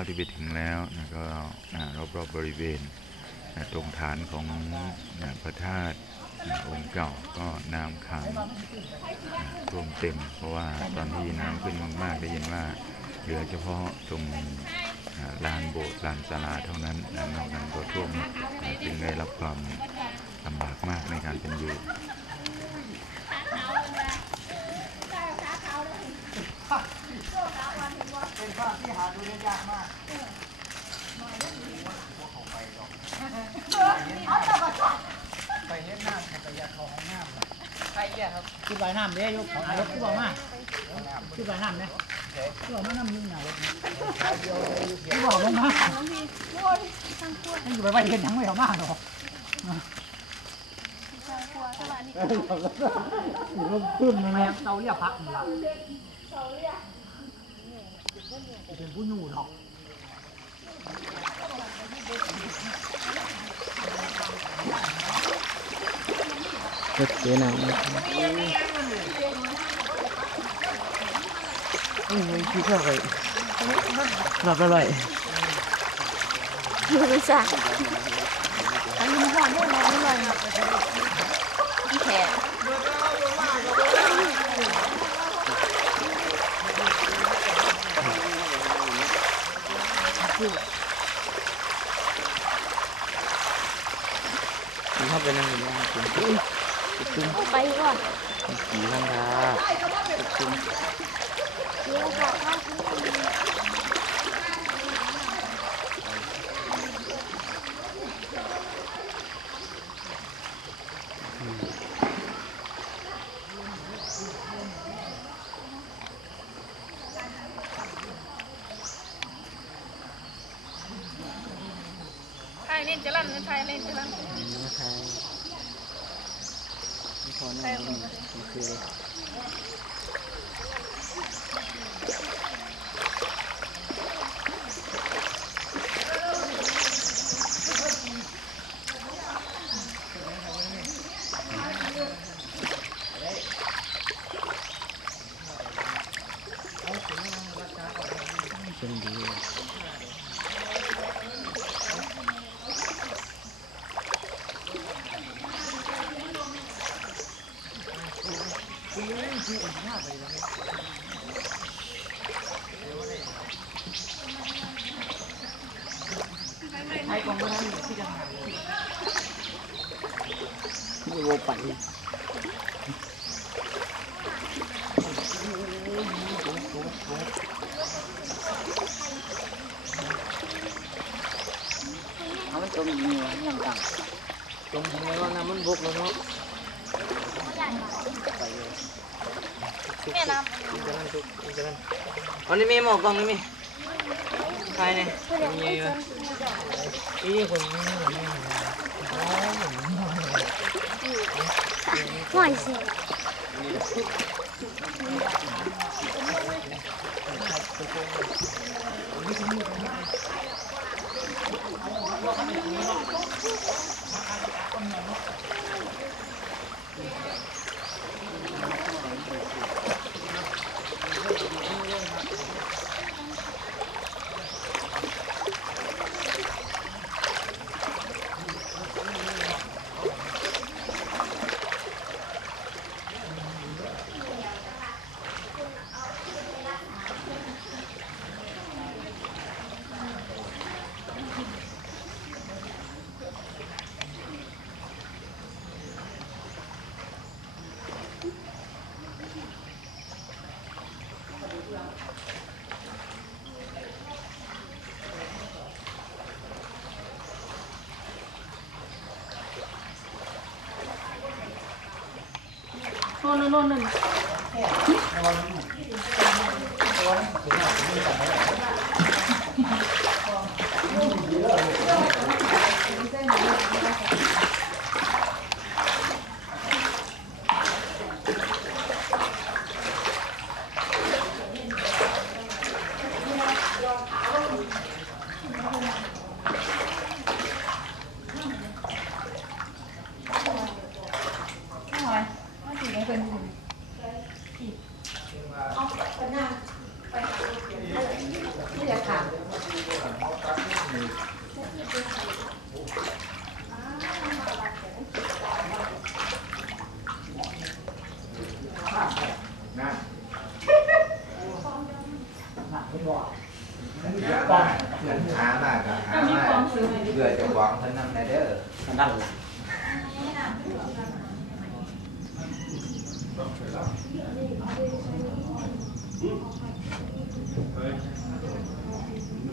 าที่ไปถึงแล้วนะก็นะรอบๆบบริเวณนะตรงฐานของนะพระธาตุนะองค์เก่าก็น้ำขังนะท่วมเต็ม เพราะว่าตอนที่น้ำขึ้นมากๆได้ยินว่าเหลือเฉพาะตรงลานโบสถ์ลานศาลาเท่านั้นนะนอกนั้นก็ท่วมจึงได้รับความลำบากมากในการเป็นอยู่ เป็นภาพที่หาดูได้ยากมากไปเฮ็ดน้ำไปยาเขาห้องน้ำน่ะใครเนี่ยครับคือใบน้ำเด้ยกของรถคือบอกมาคือใบน้ำเนี่ยคือบอกมาน้ำนึงหน่ะรถคือบอกลงมาให้อยู่ไปไว้เห็นยังไม่เอามาหรอกอยู่ลงพื้นแม่เตาเรียกพักนี่ล่ะเป็นผู้อยู่หรอกเด็กเจ๊หนัง thế dễ nào cũng chỉ sợ vậy? Là cái loại biết sao? Anh không làm cái loại này đi thẻ ผมชอบไปนั่งอยู่บ้านจริงอุ้ยตุ้มไปก่อนผีพันธาตุ้มเดี๋ยวค่ะข้าวที่ไท ยเล่นจะลั่นนะไทยเล่นจะลั่นผีมาไทยไม่พอนั่งกินมันคือเลย vô bệnh không tôm gì nhiều làm bằng tôm gì nhiều là muốn buộc luôn không Con đi mi, một con đi mi. Hai này. Nhiều. 哎，好闻，好闻，好闻，好闻，好闻。 น่นนู่นนู่นนู่น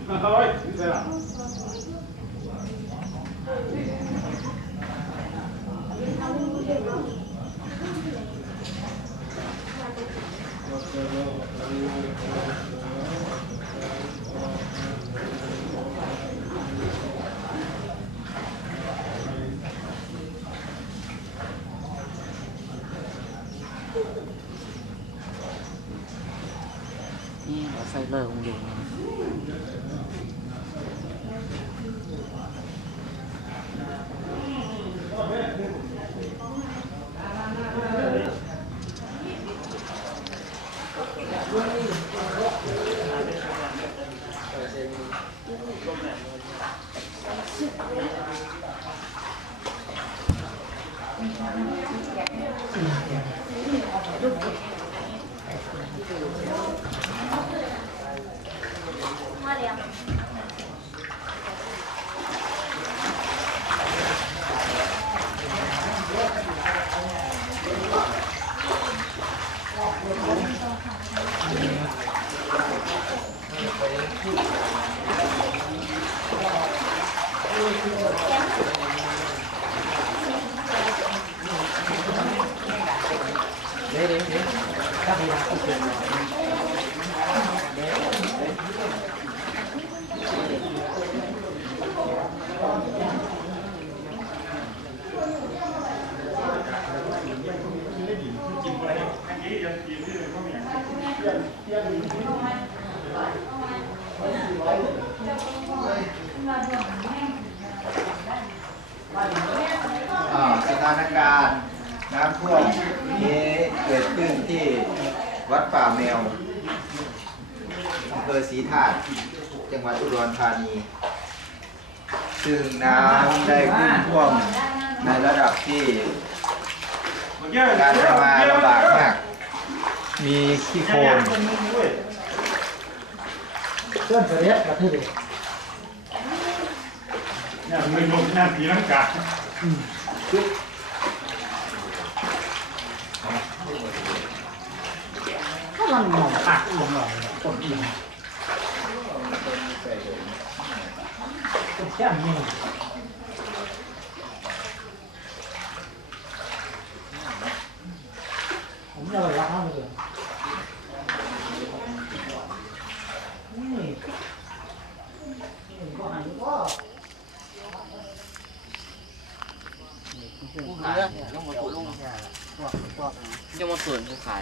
thôi thế nào Thank you. นี่เราใส่เลอร์วงเดีย สถานการณ์ น้ำท่วมนี้เกิดขึ้นที่วัดป่าแมวอำเภอศรีธาตุจังหวัดอุดรธานี ซึ่งน้ำได้ขึ้นท่วมในระดับที่การทำมาลำบากมาก มีขี้โคลนเพื่อนเสียกระทืบเลยเนี่ยมันลงหน้าผีร่างกาย ถ้าเราหมองปากลงหน่อยคนอีกเป็นแค่นี้ผมจะไปรับเขาเลยนี่นี่ก็หันก็ผู้ขายยังมาตุ่นยังมาตุ่นผู้ขาย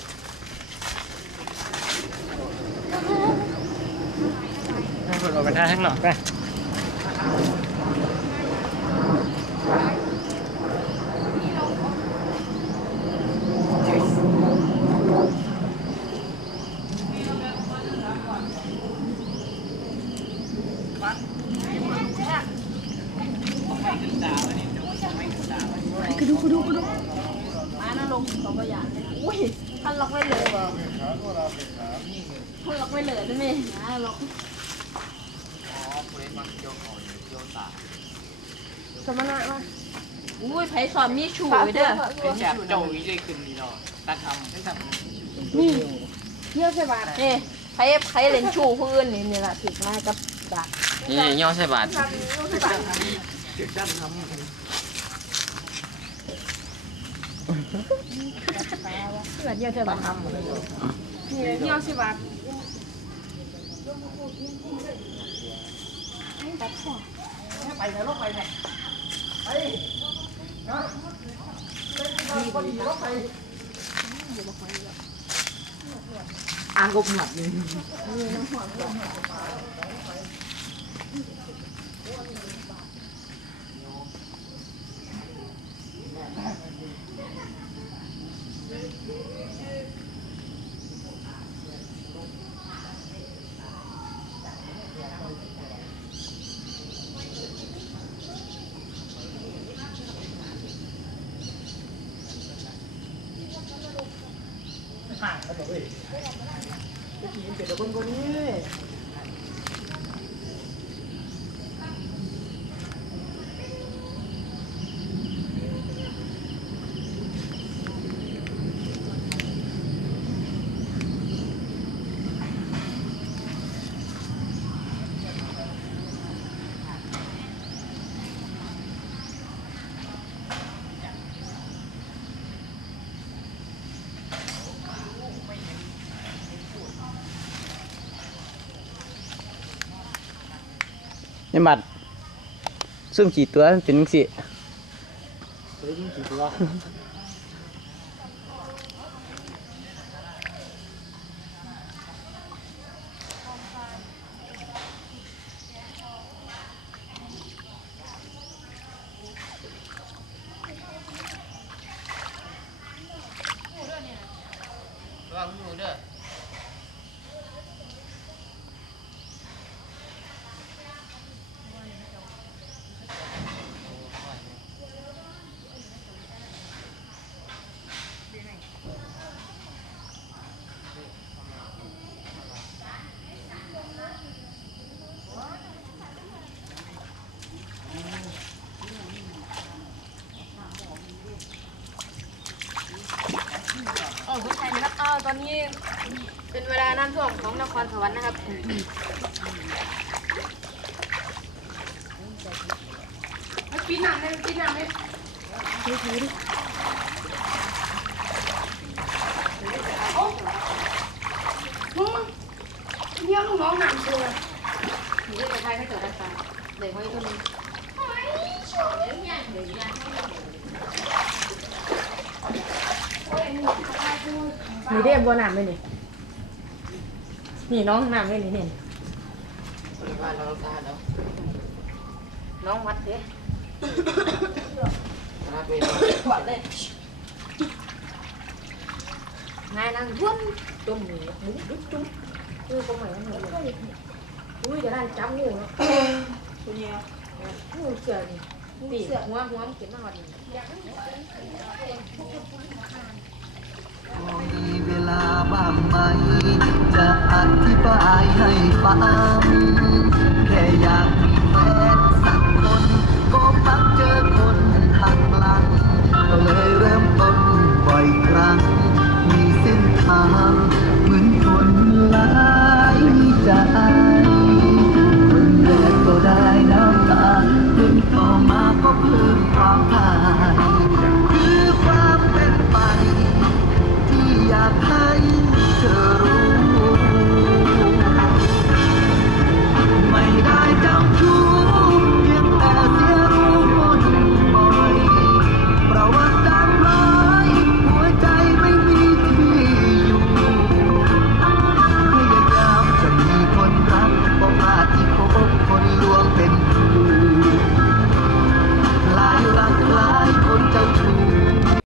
นออกไปได้ทั้งหนอกไป มานั่งลงเขาก็อยากอุ้ยท่านล็อกไว้เลยเหรอท่านล็อกไว้เลยได้ไหมนะล็อกสมณะวะ อุ้ยไผสอนมีชูไว้เด้อเป็นแสบโจยเลยขึ้นนี่เนาะตาทำเป็นแบบนี่เที่ยวใช่ปะเอ๊ะไผไผเล่นชูผู้อื่นนี่นี่แหละผิดมากกับดักนี่ย่อใส่บาทแบบเที่ยวใช่ปะนี่เที่ยวใช่ปะตัดสองไปไหนรถไปไหน อ่างกบหมัดนี่ pongo บัตรซึ่งขี่ตัวเป็นยังสิ เฮ้ยยิ่งกี่ตัว ระวังหูเด้อ อ๋อคุณชัยนะครับอ้าวตอนนี้เป็นเวลาน้ำท่วมของ นครสวรรค์นะครับปีหนังเลยปีหนังเลยถือถือดิโอ้มึงเยี่ยมลูกน้องหนังตัวหนูจะไปไทยถ้าเกิดอะไรตายเด็กไว้ตัวนึงมีเรียบบัวน้ำเลยนี่ นี่น้องน้ำเลยนี่นี่ บ้านเราตาแล้ว น้องวัดเด้ นะเป็น วัดเลยนายนางวุ่นจุ่มหนีมุ้งดุ๊บจุ่มคือประมาณนั้นเลยอุ้ยจะได้จับงูเนาะตัวเนี้ยงูเสือนี่ตีหัวหัวมันเก็บมาหอดนี่ มีเวลาบ้างไหม จะอธิบายให้ฟัง แค่อยากมี